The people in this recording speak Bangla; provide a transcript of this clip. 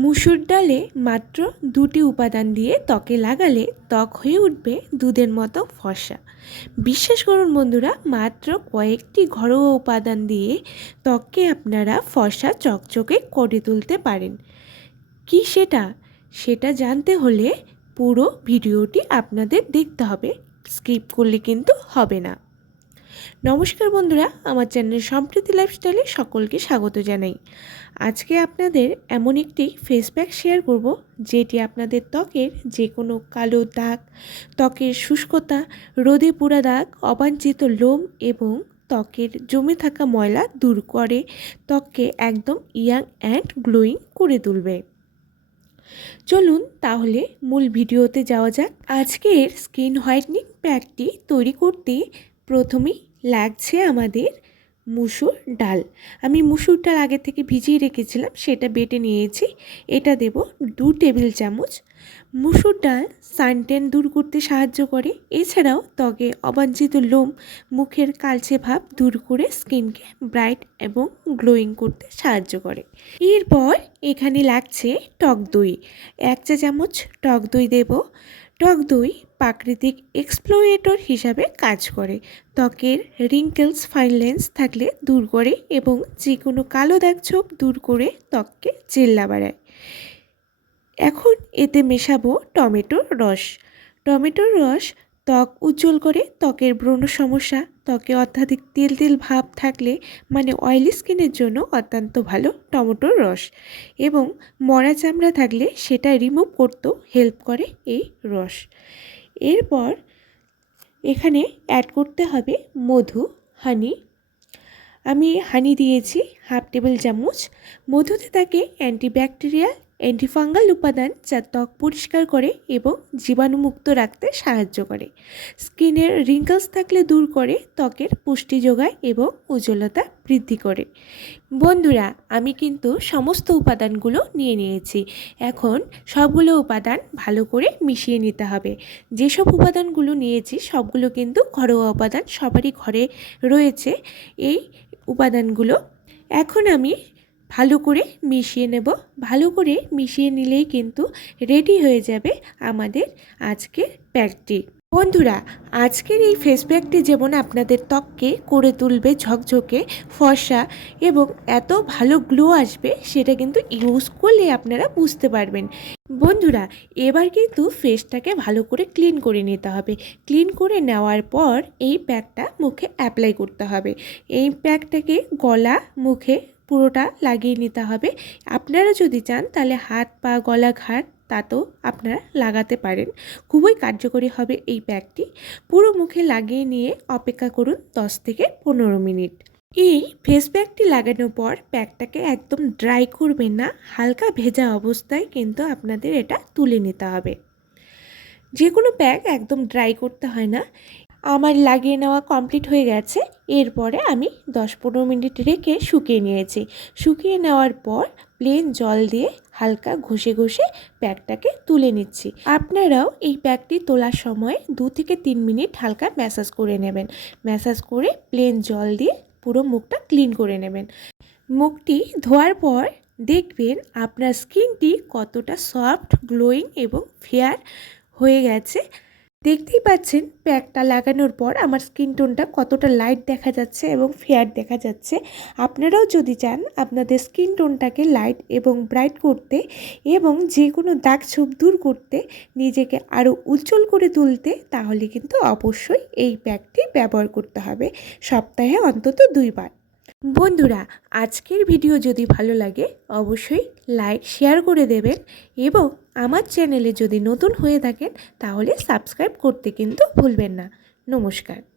মুসুর ডালে মাত্র দুটি উপাদান দিয়ে ত্বকে লাগালে ত্বক হয়ে উঠবে দুধের মতো ফসা বিশ্বাস করুন বন্ধুরা, মাত্র কয়েকটি ঘরোয়া উপাদান দিয়ে ত্বককে আপনারা ফসা চকচকে করে তুলতে পারেন। কি সেটা? সেটা জানতে হলে পুরো ভিডিওটি আপনাদের দেখতে হবে। স্কিপ করলে কিন্তু হবে না। নমস্কার বন্ধুরা, আমার চ্যানেল সম্প্রীতি লাইফস্টাইলে সকলকে স্বাগত জানাই। আজকে আপনাদের এমন একটি ফেস প্যাক শেয়ার করব, যেটি আপনাদের ত্বকের যে কোনো কালো দাগ, ত্বকের শুষ্কতা, রোদে পোড়া দাগ, অবাঞ্ছিত লোম এবং ত্বকের জমে থাকা ময়লা দূর করে ত্বককে একদম ইয়াং অ্যান্ড গ্লোয়িং করে তুলবে। চলুন তাহলে মূল ভিডিওতে যাওয়া যাক। আজকের স্কিন হোয়াইটনিং প্যাকটি তৈরি করতে প্রথমেই লাগছে আমাদের মুসুর ডাল। আমি মুসুর ডাল আগে থেকে ভিজিয়ে রেখেছিলাম, সেটা বেটে নিয়েছি। এটা দেব দু টেবিল চামচ। মুসুর ডাল সানটেন দূর করতে সাহায্য করে। এছাড়াও ত্বকে অবাঞ্ছিত লোম, মুখের কালচে ভাব দূর করে স্কিনকে ব্রাইট এবং গ্লোয়িং করতে সাহায্য করে। এরপর এখানে লাগছে টক দই। এক চা চামচ টক দই দেব। টক দই প্রাকৃতিক এক্সপ্লোয়েটর হিসাবে কাজ করে। ত্বকের রিঙ্কেলস ফাইন লেন্স থাকলে দূর করে এবং যে কোনো কালো দাগ ছোপ দূর করে ত্বককে চেল্লা বাড়ায়। এখন এতে মেশাবো টমেটোর রস। টমেটোর রস ত্বক উজ্জ্বল করে, ত্বকের ব্রণ সমস্যা, ত্বকে অত্যাধিক তেল তেল ভাব থাকলে মানে অয়েলি স্কিনের জন্য অত্যন্ত ভালো টমেটোর রস। এবং মরা চামড়া থাকলে সেটা রিমুভ করতেও হেল্প করে এই রস। এরপর এখানে অ্যাড করতে হবে মধু হানি আমি হানি দিয়েছি হাফ টেবিল চামচ। মধুতে থাকে অ্যান্টিব্যাকটেরিয়াল অ্যান্টিফাঙ্গাল উপাদান যা ত্বক পরিষ্কার করে এবং জীবাণুমুক্ত রাখতে সাহায্য করে। স্কিনের রিঙ্কলস থাকলে দূর করে, ত্বকের পুষ্টি যোগায় এবং উজ্জ্বলতা বৃদ্ধি করে। বন্ধুরা, আমি কিন্তু সমস্ত উপাদানগুলো নিয়ে নিয়েছি। এখন সবগুলো উপাদান ভালো করে মিশিয়ে নিতে হবে। যেসব উপাদানগুলো নিয়েছি, সবগুলো কিন্তু ঘরোয়া উপাদান সবারই ঘরে রয়েছে। এই উপাদানগুলো এখন আমি ভালো করে মিশিয়ে নেব। ভালো করে মিশিয়ে নিলেই কিন্তু রেডি হয়ে যাবে আমাদের আজকের প্যাকটি বন্ধুরা, আজকের এই ফেস প্যাকটি যেমন আপনাদের ত্বককে করে তুলবে, ঝকঝকে, ফর্সা এবং এত ভালো গ্লো আসবে, সেটা কিন্তু ইউজ করলে আপনারা বুঝতে পারবেন। বন্ধুরা, এবার কিন্তু ফেসটাকে ভালো করে ক্লিন করে নিতে হবে। ক্লিন করে নেওয়ার পর এই প্যাকটা মুখে অ্যাপ্লাই করতে হবে। এই প্যাকটাকে গলা, মুখে পুরোটা লাগিয়ে নিতে হবে। আপনারা যদি চান তাহলে হাত পা, গলা ঘাট তাতেও আপনারা লাগাতে পারেন। খুবই কার্যকরী হবে এই প্যাকটি পুরো মুখে লাগিয়ে নিয়ে অপেক্ষা করুন দশ থেকে পনেরো মিনিট। এই ফেস প্যাকটি লাগানোর পর প্যাকটাকে একদম ড্রাই করবেন না, হালকা ভেজা অবস্থায় কিন্তু আপনাদের এটা তুলে নিতে হবে। যে কোনো প্যাক একদম ড্রাই করতে হয় না। আমার লাগিয়ে নেওয়া কমপ্লিট হয়ে গেছে। এরপরে আমি দশ পনেরো মিনিট রেখে শুকিয়ে নিয়েছি। শুকিয়ে নেওয়ার পর প্লেন জল দিয়ে হালকা ঘষে ঘষে প্যাকটাকে তুলে নিচ্ছি। আপনারাও এই প্যাকটি তোলার সময় দু থেকে তিন মিনিট হালকা ম্যাসাজ করে নেবেন। ম্যাসাজ করে প্লেন জল দিয়ে পুরো মুখটা ক্লিন করে নেবেন। মুখটি ধোয়ার পর দেখবেন আপনার স্কিনটি কতটা সফট গ্লোয়িং এবং ফেয়ার হয়ে গেছে। দেখতেই পাচ্ছেন প্যাকটা লাগানোর পর আমার স্কিন টোনটা কতটা লাইট দেখা যাচ্ছে এবং ফেয়ার দেখা যাচ্ছে। আপনারাও যদি চান আপনাদের স্কিন টোনটাকে লাইট এবং ব্রাইট করতে এবং যে কোনো দাগ ছোপ দূর করতে, নিজেকে আরও উজ্জ্বল করে তুলতে, তাহলে কিন্তু অবশ্যই এই প্যাকটি ব্যবহার করতে হবে। সপ্তাহে অন্তত দুইবার। বন্ধুরা, আজকের ভিডিও যদি ভালো লাগে, অবশ্যই লাইক, শেয়ার করে দেবেন এবং আমার চ্যানেলে যদি নতুন হয়ে থাকেন, তাহলে সাবস্ক্রাইব করতে কিন্তু ভুলবেন না। নমস্কার।